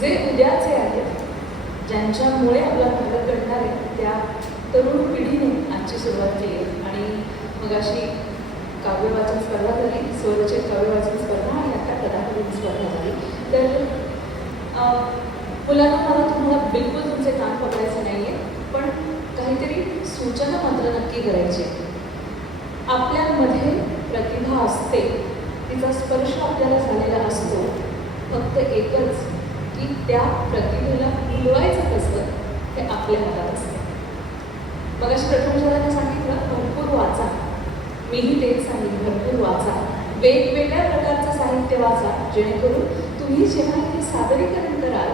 जे उद्याचे आहेत ज्यांच्यामुळे आपला भारत घडणार आहे त्या तरुण पिढीने आजची सुरुवात केली. आणि मग अशी काव्यवाचन स्पर्धा झाली स्वरचे काव्यवाचन स्पर्धा आणि आता कथाकथन स्पर्धा झाली. तर मुलांना मला तुम्हाला बिलकुल तुमचे काम पकडायचं नाही आहे पण काहीतरी सूचना मात्र नक्की करायची आपल्यामध्ये प्रतिभा असते तिचा स्पर्श आपल्याला झालेला असतो फक्त एकच त्या प्रतिभेला मिळवायचं कसं हे आपल्या हातात असतं. मग अशी प्रथम जणांनी सांगितलं भरपूर वाचा. मीही तेच सांगेन भरपूर वाचा. वेगवेगळ्या प्रकारचं साहित्य वाचा जेणेकरून तुम्ही जेव्हा हे सादरीकरण कराल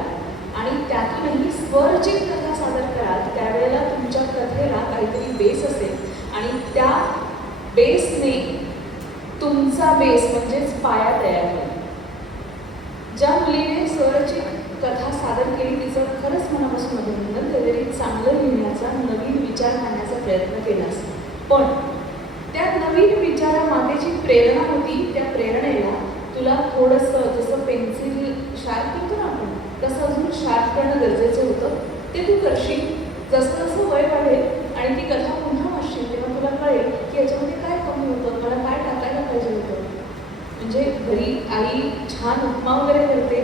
आणि त्यातूनही स्वरचित कथा सादर कराल त्यावेळेला तुमच्या कथेला काहीतरी बेस असेल. आणि त्या बेसने तुमचा बेस म्हणजेच पाया तयार होईल. ज्या मुलीने स्वरचित कथा सादर केली तिचं खरंच मनापासून अभिनंदन काहीतरी चांगलं लिहिण्याचा नवीन विचार मांडण्याचा प्रयत्न केला पण त्या नवीन विचारामागे जी प्रेरणा होती त्या प्रेरणेला तुला थोडंसं जसं पेन्सिल शार्प करतो ना आपण तसं अजून शार्प करणं गरजेचं होतं. ते तू करशील. जसं जसं वय वाढेल आणि ती कथा पुन्हा वाचशील तेव्हा तुला कळेल की याच्यामध्ये काय कमी होतं मला काय टाकायला पाहिजे होतं. म्हणजे घरी आई छान उपमा वगैरे करते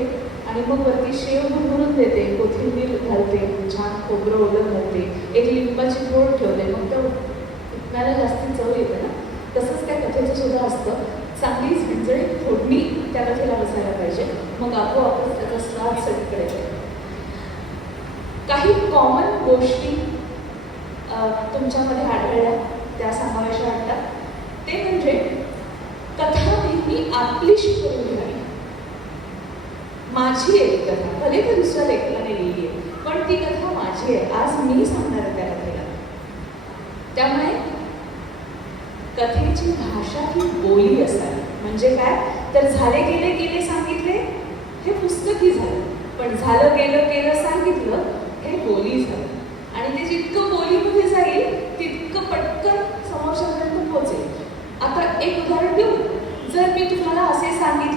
आणि मग वरती शेव भरून देते कोथिंबीर घालते छान खोबरं ओलं घालते एक लिंबाची फोड ठेवते मग त्या उपम्याला जास्ती चव येते ना? तसंच त्या कथेचं सुद्धा असतं. चांगली झणझणीत फोडणी त्या कथेला बसायला पाहिजे. मग आपोआपच त्याचा स्वाद सगळीकडे काही कॉमन गोष्टी तुमच्यामध्ये आढळल्या त्या समावेश वाटतात. ते म्हणजे कथा नेहमी आपलीशी करून घ्यावी माझी एक कथा भले तर दुसऱ्या लेखकाने लिहिली आहे पण ती कथा माझी आहे. आज मी सांगणार आहे त्या कथेला. त्यामुळे कथेची भाषा ही बोली असावी. म्हणजे काय? तर झाले गेले गेले सांगितले हे पुस्तकी झालं. पण झालं गेलं गेलं सांगितलं हे बोली झालं. आणि ते जितकं बोलीमध्ये जाईल तितकं पटकन समोरच्यापर्यंत पोहोचेल. आता एक उदाहरण देऊ. जर मी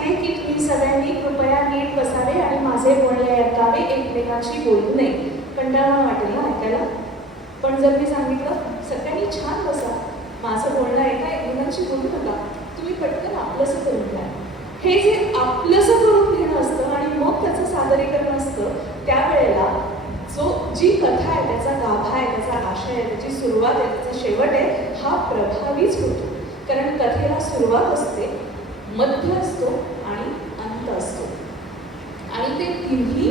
सांगते की तुम्ही सगळ्यांनी कृपया नीट बसावे आणि माझे बोलणे ऐकावे एकमेकांशी बोलू नये. कंटाळा वाटेल ना ऐकायला? पण जर मी सांगितलं सगळ्यांनी छान बसा. माझं बोलणं ऐका एकमेकांशी बोलू नका. तुम्ही पटकन आपलंसं करून घ्या. हे जे आपलंसं करून घेणं असतं आणि मग त्याचं सादरीकरण असतं त्यावेळेला जो जी कथा आहे त्याचा गाभा आहे त्याचा आशय आहे त्याची सुरुवात आहे त्याचा शेवट आहे हा प्रभावीच होतो. कारण कथेला सुरुवात असते मध्य असतो आणि अंत असतो आणि ते तिन्ही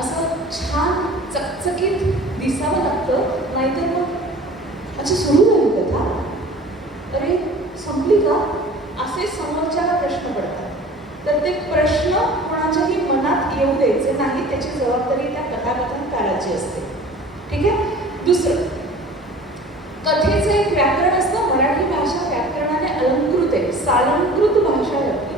असं छान चकचकीत दिसावं लागतं नाहीतर मग अच्छा सुरू झाली कथा. अरे संपली का? असे समोरच्याला प्रश्न पडतात. तर ते प्रश्न कोणाच्याही मनात येऊ द्यायचे नाही त्याची जबाबदारी त्या कथाकथनकाराची असते. ठीक आहे? दुसरं. कथेचं एक व्याकरण असतं मराठी भाषा व्याकरणाने अलंकृत आहे सालंकृत भाषा लागते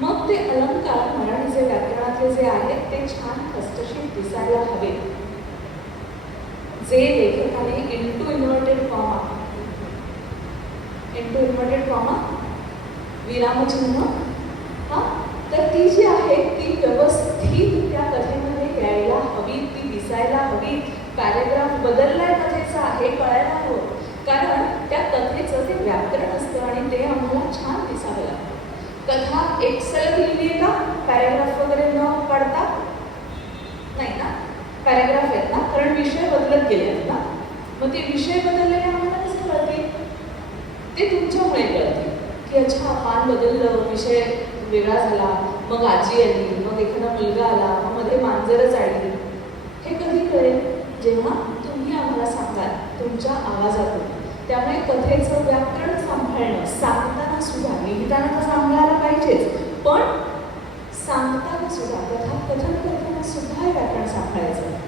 मग ते अलंकार मराठीचे व्याकरणातले जे आहेत ते छान कष्टशीर दिसायला हवे जे लेखकाने into inverted comma into inverted comma विरामचिन्ह हां? तर ती जी आहे ती व्यवस्थित त्या कथेमध्ये यायला हवी ती दिसायला हवी. पॅरेग्राफ बदललाय कथेचा हे कळायला हवं. कारण त्या कथेचं ते व्याकरण असतं आणि ते आम्हाला छान दिसावं लागतं. कथा एक सलग लिहिली आहे का? पॅरेग्राफ वगैरे न पडता? नाही ना? पॅरेग्राफ आहेत कारण विषय बदलत गेले आहेत ना? मग ते विषय बदलले आम्हाला कसं कळते? ते तुमच्यामुळे कळते की अच्छा पान बदललं विषय वेगळा झाला मग आजी आली मग एखादा मुलगा आला मग मध्ये मांजरच आली. हे कधी कळेल? जेव्हा तुम्ही आम्हाला सांगाल तुमच्या आवाजातून. त्यामुळे कथेचं व्याकरण सांभाळणं सांगताना सुद्धा लिहिताना तर सांभाळायला पाहिजेच पण सांगताना सुद्धा कथा कथन करताना सुद्धा हे व्याकरण सांभाळायचं.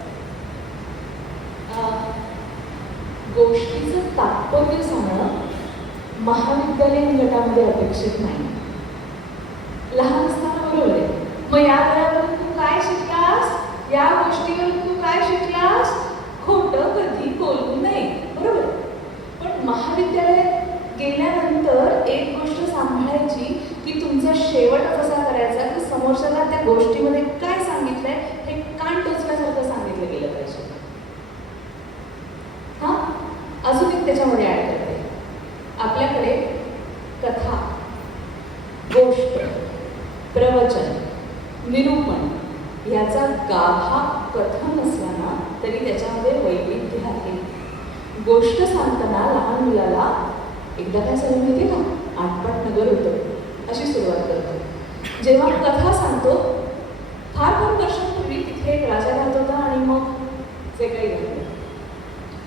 गोष्टीचं तात्पर्य सांगणं महाविद्यालयीन गटामध्ये अपेक्षित नाही. लहान असताना बरोबर आहे. मग या वयावरून तू काय शिकलास? या गोष्टीवर तू काय शिकलास खोटं कधी बोलू नये बरोबर पण महाविद्यालयात गेल्यानंतर एक गोष्ट सांभाळायची शेवट कसा करायचा की समोरच्याला त्या गोष्टीमध्ये काय सांगितलंय हे कान टोचल्यासारखं सांगितलं गेलं पाहिजे हा अजून एक त्याच्यामध्ये ऍड करते आपल्याकडे कथा गोष्ट प्रवचन निरूपण याचा गाभा कथन नसला तरी त्याच्यामध्ये वैविध्य आहे. गोष्ट सांगताना लहान मुलाला एकदा काय झालं माहिती का? आटपाट नगर होतं. अशी सुरुवात करतो. जेव्हा कथा सांगतो फार फार वर्षांपूर्वी तिथे एक राजा राहत होता आणि मग जे काही घडलं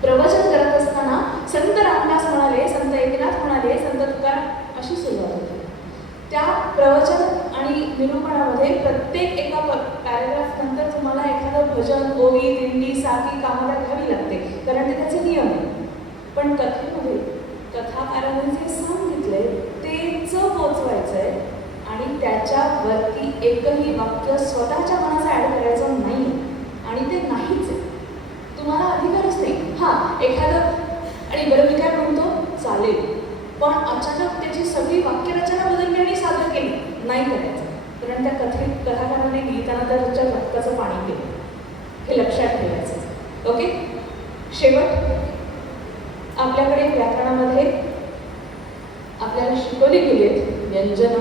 प्रवचन करत असताना संत रामदास म्हणाले संत एकनाथ म्हणाले संत तुकाराम अशी सुरुवात होती. त्या प्रवचन आणि निरूपणामध्ये प्रत्येक एका पॅरेग्राफ नंतर तुम्हाला एखादं भजन ओवी दिंडी साखी कामाला घ्यावी लागते. कारण ते त्याचे नियम आहे पण कथेमध्ये कथाकाराने जे सांगितले तेच पोचवायचं आहे आणि त्याच्यावरती एकही वाक्य स्वतःच्या मनाचा ॲड करायचं नाही आणि ते नाहीच आहे. तुम्हाला अधिकारच नाही. हां एखादं आणि बरं मी काय म्हणतो? चालेल. पण अचानक त्याची सगळी वाक्य बदलली आणि सादर केली नाही करायचं कारण त्या कथे कथाकाराने लिहिताना त्याच्या रक्ताचं पाणी केलं हे लक्षात ठेवायचं. ओके शेवट आपल्याकडे व्याकरणामध्ये आपल्याला शिकवली गेली आहेत व्यंजन.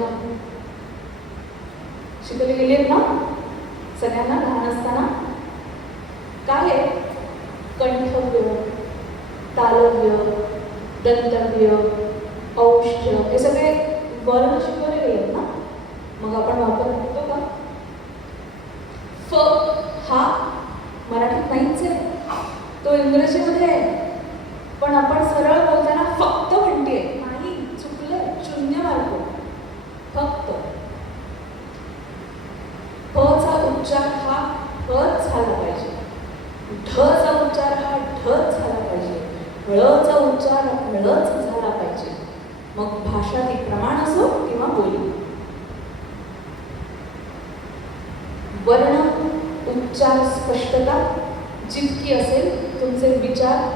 शिकवली गेली आहेत ना? सगळ्यांना लहान असताना? काय आहे? कंठव्य तालव्य दंतव्य औष्ठ हे सगळे वर्ण शिकवले मग आपण वापर करतो का? फ हा मराठीत नाहीच आहे. तो इंग्रजीमध्ये आहे. पण आपण सरळ बोलतो फक्त म्हणते नाही चुकलं शून्य मार्ग फक्त फचा उच्चार हा फच झाला पाहिजे ढचा उच्चार हा ढच झाला पाहिजे ळचा उच्चार ळच झाला पाहिजे मग भाषा ती प्रमाण असो किंवा बोली वर्ण उच्चार स्पष्टता जितकी असेल तुमचे विचार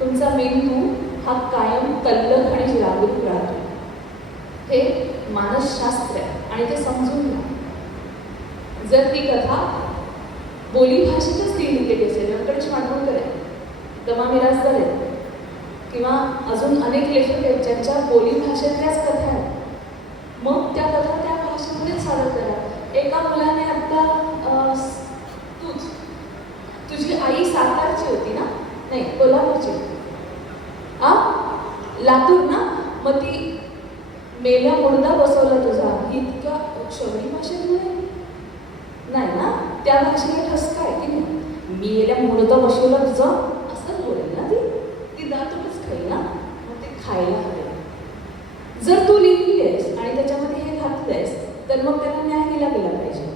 तुमचा मेंदू हा कायम तल्लख आणि जागरूक राहतो. हे मानसशास्त्र आहे आणि ते समजून घ्या. जर ती कथा बोली भाषेतच लिहिलेली असेल व्यंकटेश माडगुळकर आहे दमा मिराजदार आहे किंवा अजून अनेक लेखक आहेत ज्यांच्या बोली भाषेतल्याच कथा आहेत मग त्या कथा त्या भाषेमध्येच सादर करा. एका मुलाने आता अं, तूच तुझी आई सातारची होती ना? नाही कोल्हापूरची आ लातूर ना? मग ती मेला मुर्दा बसवला तुझा. इतक्या शहरी भाषेमध्ये नाही ना? त्या भाषेला ठसका आहे की नाही? मी गेल्या मुर्दा बसवलं तुझा? असं बोलेल ना ती. ती दातूनच खाईल ना? मग ते खायला हवे. जर तू लिहिली आहेस आणि त्याच्यामध्ये हे घातलंयस तर मग त्याला न्याय दिला गेला पाहिजे.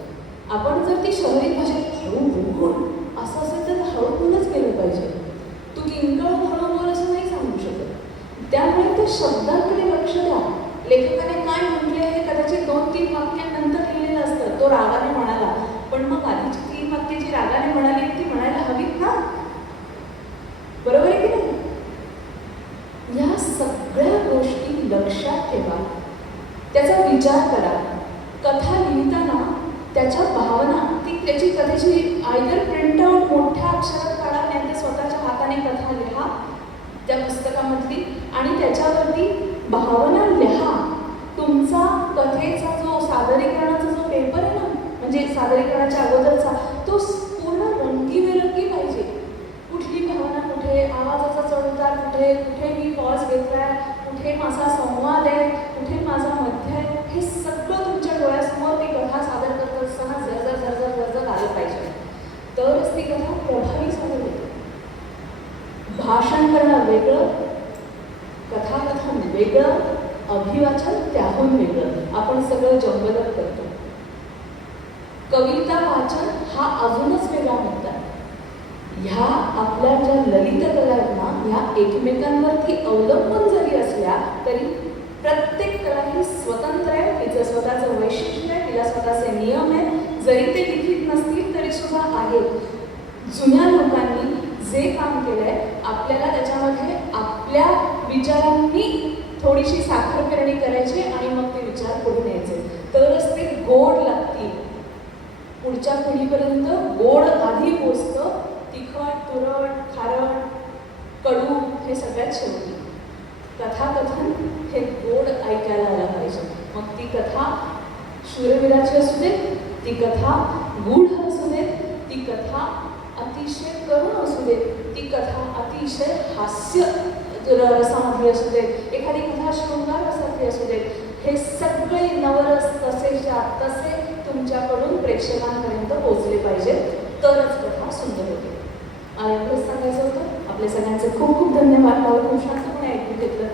आपण जर ती शहरी भाषेत हळू बोल असं असेल तर हळू बोलच केलं पाहिजे तू किंकळून हळू बोल असं नाही सांगू शकत त्यामुळे त्या शब्दांकडे लक्ष द्या. लेखकाने काय म्हटले हे कदाचित दोन तीन वाक्यांनंतर लिहिलेलं असतं तो रागाने म्हणाला. पण मग आधीची तीन वाक्य जी रागाने म्हणाली ती म्हणायला हवीत ना? बरोबर आहे की नाही? या सगळ्या गोष्टी लक्षात ठेवा. त्याचा विचार करा. कथा लिहिताना त्याच्या भावना ती त्याची कथेची आयदर प्रिंटआउट मोठ्या अक्षरात काढा नाही स्वतःच्या हाताने कथा लिहा. त्या पुस्तकामधली आणि त्याच्यावरती भावना लिहा. तुमचा कथेचा जो सादरीकरणाचा जो पेपर आहे ना म्हणजे सादरीकरणाच्या अगोदरचा तो पूर्ण रंगीबेरंगी पाहिजे. कुठली भावना कुठे आवाजाचा चढउतार कुठे कुठे मी पॉज घेतलाय कुठे माझा संवाद आहे कुठे माझा मध्य आहे हे सगळं तुमच्या डोळ्यासमोर ती कथा सादर करत असताना झरझर झरझर झरझर आलं पाहिजे. तरच ती कथा प्रभावी सादर होते. भाषण करणं वेगळं वेगळं अभिवाचन त्याहून वेगळं. आपण सगळं जंगलत करतो. कविता वाचन हा अजूनच वेगळा मुद्दा ह्या आपल्या ज्या ललित कला आहेत ना ह्या एकमेकांवरती अवलंबून जरी असल्या तरी प्रत्येक कला ही स्वतंत्र आहे. तिचं स्वतःचं वैशिष्ट्य आहे तिला स्वतःचे नियम आहे जरी ते लिखित नसतील तरी सुद्धा आहेत जुन्या लोकांनी जे काम केलंय आपल्याला त्याच्यामध्ये आपल्या विचारांनी थोडीशी साखर पेरणी करायची आणि मग ते विचार पुढे न्यायचे. तरच ते गोड लागतील. पुढच्या पिढीपर्यंत गोड आधी पोचतं तिखट तुरट खारट कडू हे सगळ्यात शेवटी. कथाकथन हे गोड ऐकायला आलं पाहिजे. मग ती कथा शूरवीराची असू देत ती कथा गूढ असू देत ती कथा अतिशय करुण असू देत ती कथा अतिशय हास्य रसामध्ये असू देत एखादी कथा शृंगार रसातली असू देत हे सगळे नवरस तसेच्या तसे तुमच्याकडून प्रेक्षकांपर्यंत पोहोचले पाहिजेत. तरच कथा सुंदर होते. मला एवढंच सांगायचं होतं. आपल्या सगळ्यांचे खूप खूप धन्यवाद. मला खूप शांतपणे ऐकून घेतलं.